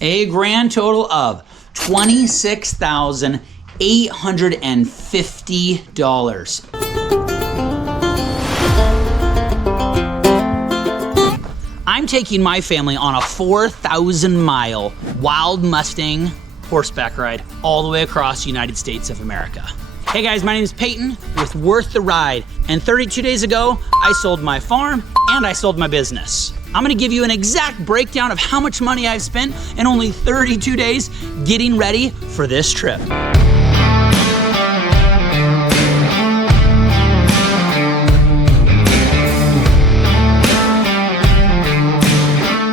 A grand total of $26,850. I'm taking my family on a 4,000-mile wild Mustang horseback ride all the way across the United States of America. Hey guys, my name is Peyton with Worth the Ride, and 32 days ago, I sold my farm and I sold my business. I'm gonna give you an exact breakdown of how much money I've spent in only 32 days getting ready for this trip.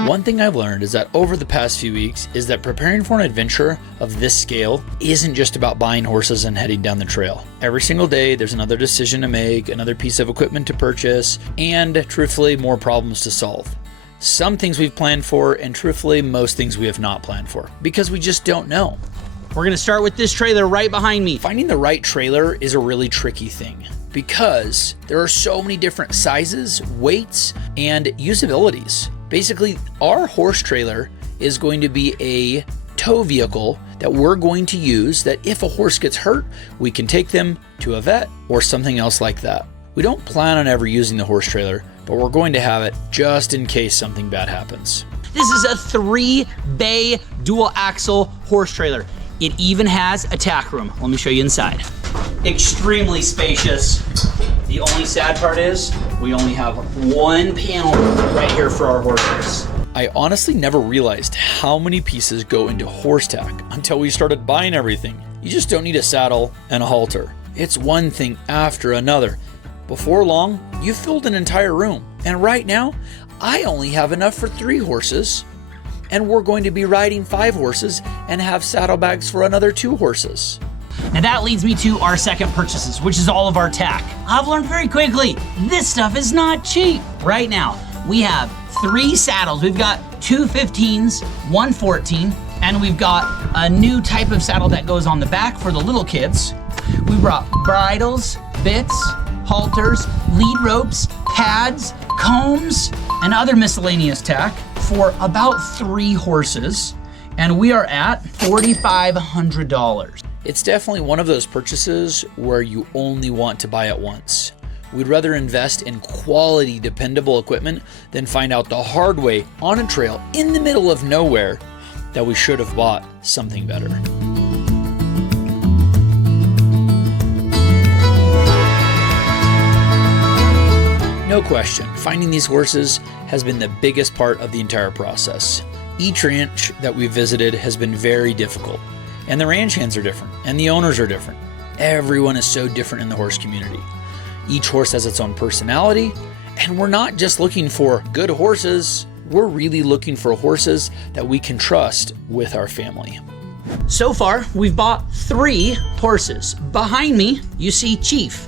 One thing I've learned is that over the past few weeks is that preparing for an adventure of this scale isn't just about buying horses and heading down the trail. Every single day there's another decision to make, another piece of equipment to purchase, and truthfully more problems to solve. Some things we've planned for, and truthfully most things we have not planned for, because we just don't know. We're gonna start with this trailer right behind me. Finding the right trailer is a really tricky thing because there are so many different sizes, weights, and usabilities. Basically, our horse trailer is going to be a tow vehicle that we're going to use that if a horse gets hurt, we can take them to a vet or something else like that. We don't plan on ever using the horse trailer, but we're going to have it just in case something bad happens. This is a 3-bay dual axle horse trailer. It even has a tack room. Let me show you inside. Extremely spacious. The only sad part is we only have one panel right here for our horses. I honestly never realized how many pieces go into horse tack until we started buying everything. You just don't need a saddle and a halter. It's one thing after another. Before long, you've filled an entire room. And right now, I only have enough for 3 horses, and we're going to be riding 5 horses and have saddlebags for another 2 horses. Now that leads me to our second purchases, which is all of our tack. I've learned very quickly, this stuff is not cheap. Right now, we have 3 saddles. We've got 2 15s, 1 14, and we've got a new type of saddle that goes on the back for the little kids. We brought bridles, bits, halters, lead ropes, pads, combs, and other miscellaneous tack for about 3 horses, and we are at $4,500. It's definitely one of those purchases where you only want to buy it once. We'd rather invest in quality, dependable equipment than find out the hard way on a trail in the middle of nowhere that we should have bought something better. No question, finding these horses has been the biggest part of the entire process. Each ranch that we've visited has been very difficult, and the ranch hands are different, and the owners are different. Everyone is so different in the horse community. Each horse has its own personality, and we're not just looking for good horses, we're really looking for horses that we can trust with our family. So far, we've bought 3 horses. Behind me, you see Chief.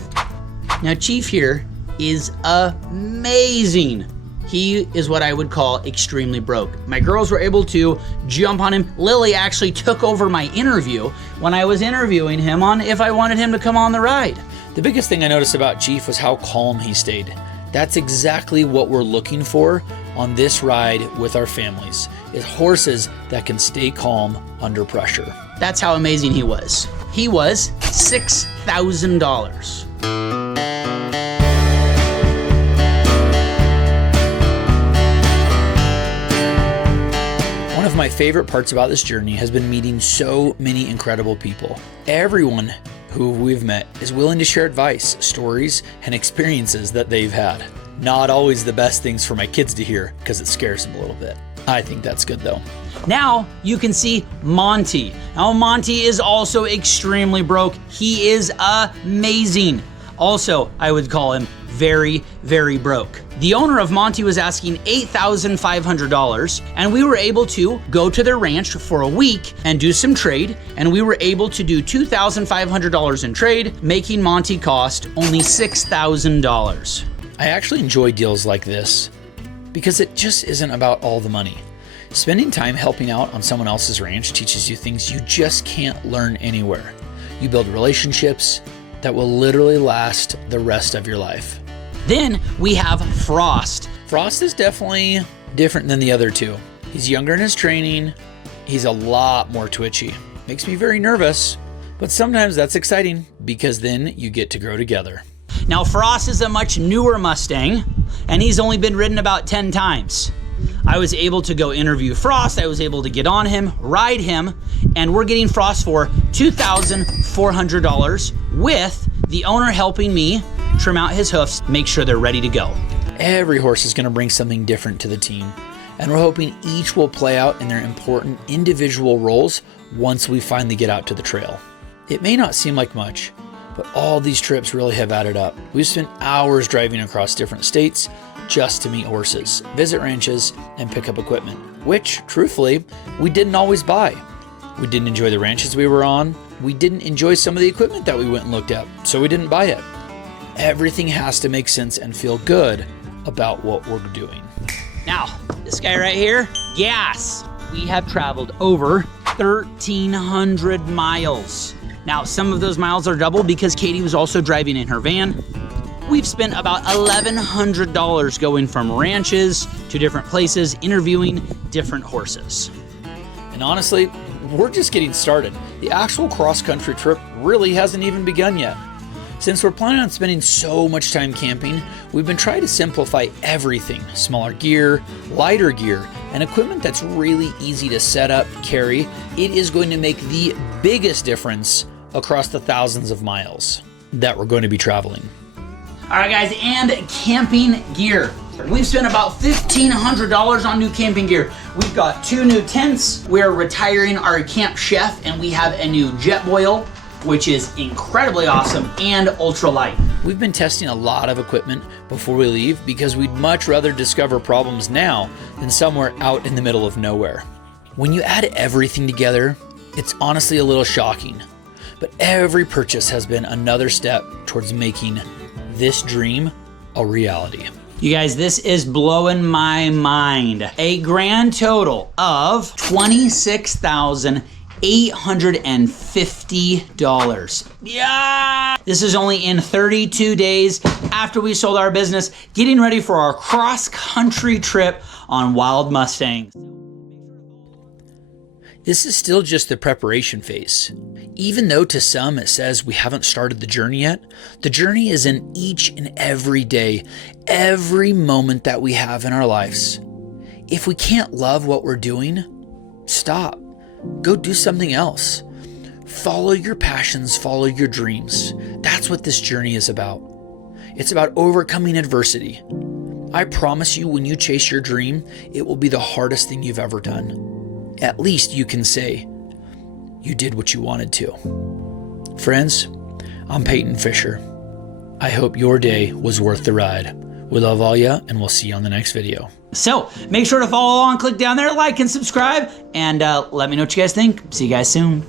Now Chief here is amazing. He is what I would call extremely broke. My girls were able to jump on him. Lily actually took over my interview when I was interviewing him on if I wanted him to come on the ride. The biggest thing I noticed about Chief was how calm he stayed. That's exactly what we're looking for on this ride with our families, is horses that can stay calm under pressure. That's how amazing he was. He was $6,000. One of my favorite parts about this journey has been meeting so many incredible people. Everyone who we've met is willing to share advice, stories, and experiences that they've had. Not always the best things for my kids to hear because it scares them a little bit. I think that's good though. Now you can see Monty. Now Monty is also extremely broke. He is amazing. Also, I would call him very, very broke. The owner of Monty was asking $8,500, and we were able to go to their ranch for a week and do some trade, and we were able to do $2,500 in trade, making Monty cost only $6,000. I actually enjoy deals like this because it just isn't about all the money. Spending time helping out on someone else's ranch teaches you things you just can't learn anywhere. You build relationships that will literally last the rest of your life. Then we have Frost. Frost is definitely different than the other two. He's younger in his training, he's a lot more twitchy. Makes me very nervous, but sometimes that's exciting because then you get to grow together. Now, Frost is a much newer Mustang, and he's only been ridden about 10 times. I was able to go interview Frost, I was able to get on him, ride him, and we're getting Frost for $2,400 with the owner helping me trim out his hoofs, make sure they're ready to go. Every horse is going to bring something different to the team, and we're hoping each will play out in their important individual roles once we finally get out to the trail. It may not seem like much, but all these trips really have added up. We've spent hours driving across different states just to meet horses, visit ranches, and pick up equipment, which, truthfully, we didn't always buy. We didn't enjoy the ranches we were on. We didn't enjoy some of the equipment that we went and looked at, so we didn't buy it. Everything has to make sense and feel good about what we're doing. Now, this guy right here, gas. We have traveled over 1,300 miles. Now, some of those miles are double because Katie was also driving in her van. We've spent about $1,100 going from ranches to different places, interviewing different horses. And honestly, we're just getting started. The actual cross-country trip really hasn't even begun yet. Since we're planning on spending so much time camping, we've been trying to simplify everything. Smaller gear, lighter gear, and equipment that's really easy to set up, carry. It is going to make the biggest difference across the thousands of miles that we're going to be traveling. All right, guys, and camping gear. We've spent about $1,500 on new camping gear. We've got 2 new tents. We're retiring our camp chef, and we have a new jet boil, which is incredibly awesome and ultra light. We've been testing a lot of equipment before we leave because we'd much rather discover problems now than somewhere out in the middle of nowhere. When you add everything together, it's honestly a little shocking, but every purchase has been another step towards making this dream a reality. You guys, this is blowing my mind. A grand total of $26,850. Yeah! This is only in 32 days after we sold our business, getting ready for our cross-country trip on Wild Mustangs. This is still just the preparation phase. Even though to some it says we haven't started the journey yet, the journey is in each and every day, every moment that we have in our lives. If we can't love what we're doing, stop. Go do something else. Follow your passions, follow your dreams. That's what this journey is about. It's about overcoming adversity. I promise you, when you chase your dream, it will be the hardest thing you've ever done. At least you can say you did what you wanted to. Friends, I'm Peyton Fisher. I hope your day was worth the ride. We love all ya, and we'll see you on the next video. So make sure to follow along, click down there, like and subscribe, and let me know what you guys think. See you guys soon.